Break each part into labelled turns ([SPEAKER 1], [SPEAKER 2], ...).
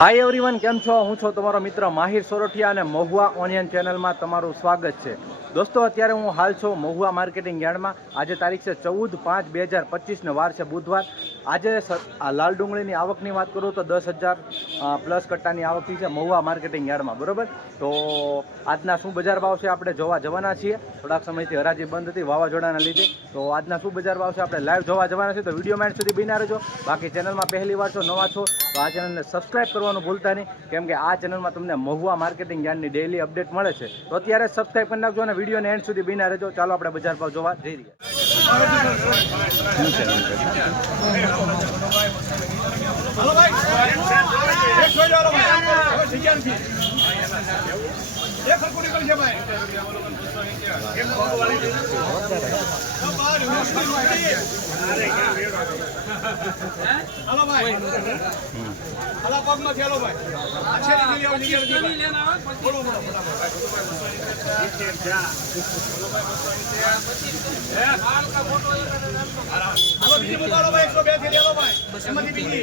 [SPEAKER 1] Hi everyone કેમ છો? હું છું તમારો મિત્ર માહિર સોરઠિયા અને મહુવા ઓનિયન ચેનલમાં તમારું સ્વાગત છે. દોસ્તો, અત્યારે હું હાલ છું મહુવા માર્કેટિંગ યાર્ડમાં. આજે તારીખ છે ચૌદ પાંચ બે હજાર પચીસને વાર છે બુધવાર. આજે આ લાલ ડુંગળીની આવકની વાત કરું તો દસ હજાર પ્લસ કટ્ટાની આવકથી છે મહુવા માર્કેટિંગ યાર્ડમાં, બરોબર? તો આજના શું બજાર ભાવ છે આપણે જોવા જવાના છીએ. થોડાક સમયથી હરાજી બંધ હતી, વાવાઝોડાના લીધે. તો આજના શું બજાર ભાવ છે આપણે લાઈવ જોવા જવાના છીએ. તો વીડિયો માઇન્ડ સુધી બિના રહેજો. બાકી ચેનલમાં પહેલી વાર છો, નવા છો, તો આ ચેનલને સબસ્ક્રાઇબ કરવાનું ભૂલતા નહીં. કેમ કે આ ચેનલમાં તમને મહુવા માર્કેટિંગ જ્ઞાનની ડેઈલી અપડેટ મળે છે. તો અત્યારે સબસ્ક્રાઈબ કરી નાખજો અને વિડીયોને એન્ડ સુધી બિના રહેજો. ચાલો આપણે બજાર પર જોવા જઈ રહ્યા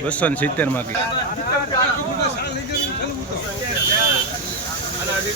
[SPEAKER 1] બસો ને સિત્તેરમાં
[SPEAKER 2] મનુભાઈના હાથ એ હિત્તેર એ હિત્તેર મારા ભાઈ ભાઈ આઈથી હારું છે આઈથી લાઈટ બહુ ચાલો બને આઈથી હારું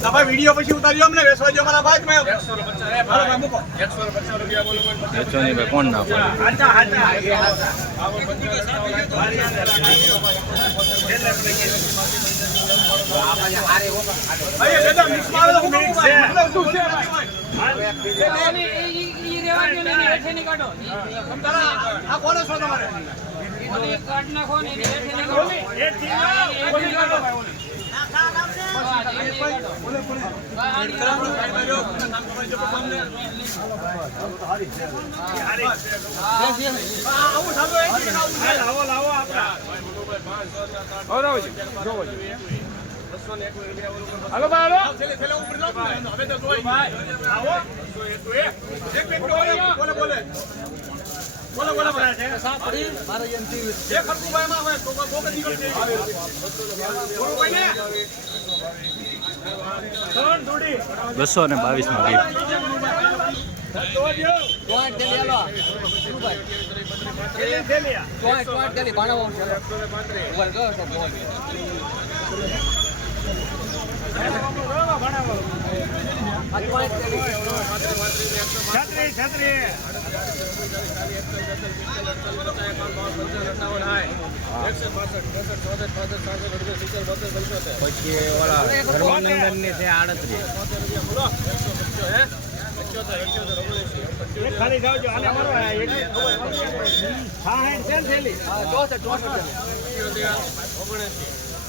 [SPEAKER 2] ના ભાઈ વીડિયો પછી ઉતાર્યો અમને વેસવા જો મારા ભાઈ તમે હાલો ભાઈ મૂકો
[SPEAKER 1] વેચો નહીં ભાઈ કોણ ના પાડે?
[SPEAKER 2] હાચા હાચા. આ કોનો છો તમારે? થી ઓલી કાઢો ભાઈ ઓલી આવું સાદો એક થી આવું છે લાવો લાવો આપડા હાલો ભાઈ હાલો હવે તો આવો એક મિનિટ બોલે બોલે બોલે બોલે. બોલે બોલે એક ખરકુ ભાઈ માં તો બોકે નીકળશે બોલો ભાઈ ને ત્રણ જોડી.
[SPEAKER 1] બસો ને બાવીસમાં ગઈ
[SPEAKER 2] તો દ્યો છેલ્લે છેલ્લે છત્રી છત્રી.
[SPEAKER 1] પછી ઓલા ધર્માનંદનની છે આડત્રીસ.
[SPEAKER 2] ખાલી જાવજો આને મારવા આ એક. હા હા છે ને એકાશી હાલ કે નો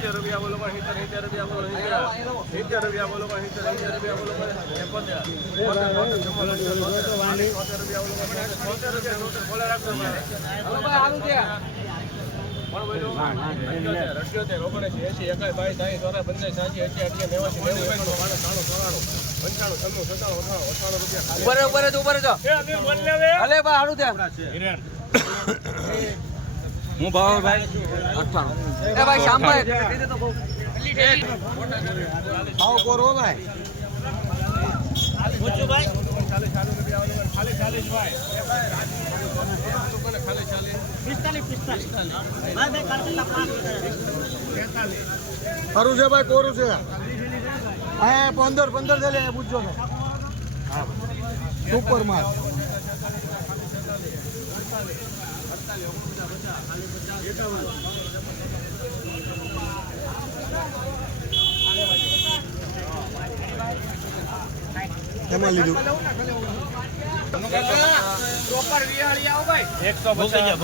[SPEAKER 2] સિત્તેર રૂપિયા બોલો પણ સિત્તેર સિત્તેર રૂપિયા બોલો સિત્તેર. રૂપિયા બોલો પણ સિત્તેર સિત્તેર રૂપિયા બોલો
[SPEAKER 3] ઉપર ઉપર ઉપર રહે જો.
[SPEAKER 2] એ અમીર
[SPEAKER 1] હું ભાવ ભાઈ?
[SPEAKER 3] એ ભાઈ શામભાઈ
[SPEAKER 2] ખાલી કોરો ભાઈ.
[SPEAKER 4] ખરું છે ભાઈ કોરું છે? હા પંદર પંદર થેલી પૂછજો ને
[SPEAKER 3] સુપર માલ
[SPEAKER 4] એમાં લીધું.
[SPEAKER 2] એકસો પચાસ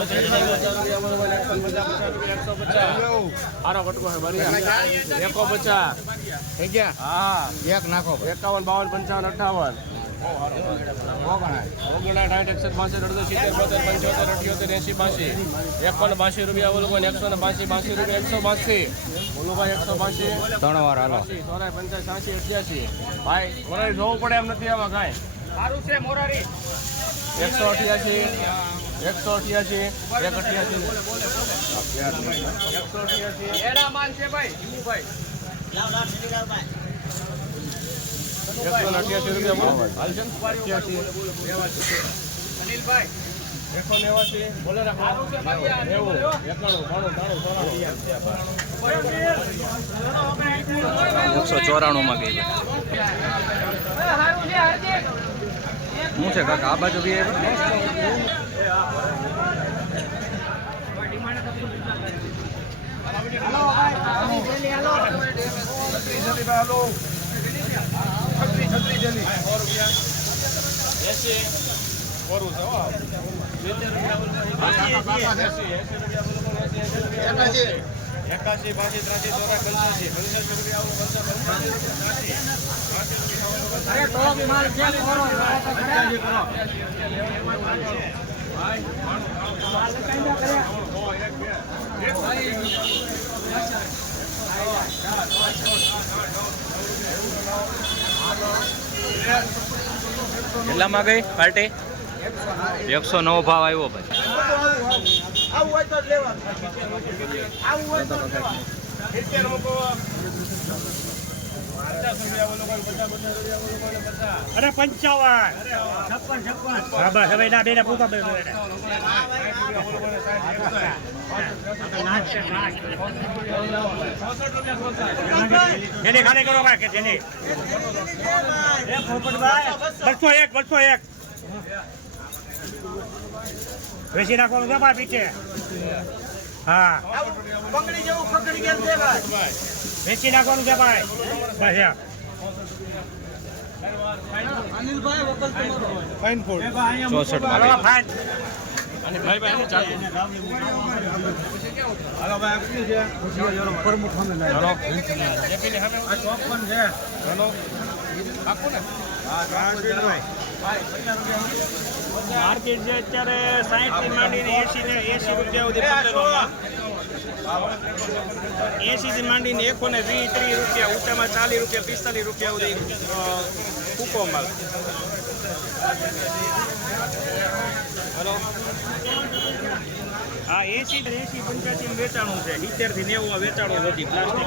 [SPEAKER 2] એક
[SPEAKER 3] નાખો
[SPEAKER 2] એકાવન બાવન પંચાવન અઠાવન. ઓગણસાઠ એકસો બાસઠ અડસઠ સિત્તેર બોતેર પંચોતેર અઠ્યોતેર એસી બાસી એકોન બાસી રૂપિયા બોલો કોઈ એકસો ને બાસી બાસી રૂપિયા એકસો બાસી બોલો ભાઈ એકસો બાસી
[SPEAKER 3] ત્રણ
[SPEAKER 2] બાસી પંચાસ સાસી અઠ્યાસી ભાઈ મોરારી જોવું પડે એમ નથી આમાં કાંઈ એકસો અઠ્યાસી એકસો અઠ્યાસી એક અઠ્યાસી એકસો અઠ્યાસી રૂપિયા
[SPEAKER 3] અનિલભાઈ
[SPEAKER 2] એકસો નેવાસી બોલે નેવું એકાણું ચોરાણું
[SPEAKER 1] ચોરાણુંમાં ગઈ શું છે કાકા, આ બાજુ બી
[SPEAKER 2] એસી ખોરું છે હો સિત્તેર રૂપિયા બોલો એસી એસી રૂપિયા બોલો એસી છે રૂપિયા એકાસી બાસી ત્રાસી ચોરા પંચ્યાસી પંચ્યાસી રૂપિયા એક પંચાવન પંચ્યાસી રૂપિયા ત્રાસી પંચ્યાસી કરો
[SPEAKER 1] કેટલામાં ગઈ પાર્ટી? એકસો નવ ભાવ આવ્યો ભાઈ.
[SPEAKER 5] અરે પંચાવન. છપ્પન છપ્પન હા બસ હવે ના બે જેની ખાલી કરો ભાઈ, કે જેની. એક, બસો એક. વેચી નાખવાનું છે હા. વેચી નાખવાનું છે ભાઈ. બસ હાલો
[SPEAKER 1] માં
[SPEAKER 5] ફાઇન
[SPEAKER 2] અને ભાઈ ભાઈ એને હાલો ભાઈ હાલો. એપીને સામે હાલો. આખું ને
[SPEAKER 5] માર્કેટ છે અત્યારે સાહીઠથી માંડીને એસી ને એસી રૂપિયા સુધી પંદરમાં એસી થી માંડીને એકો ને વીસ ત્રીસ રૂપિયા ઊંચામાં ચાલીસ રૂપિયા પિસ્તાલીસ રૂપિયા સુધી ફૂકો માલ. હલો? હા એસી એસી પંચ્યાસી વેચાણું છે. સિત્તેરથી નેવું વેચાણું નથી. પ્લાસ્ટિક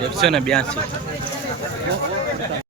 [SPEAKER 1] એકસો ને બ્યાસી.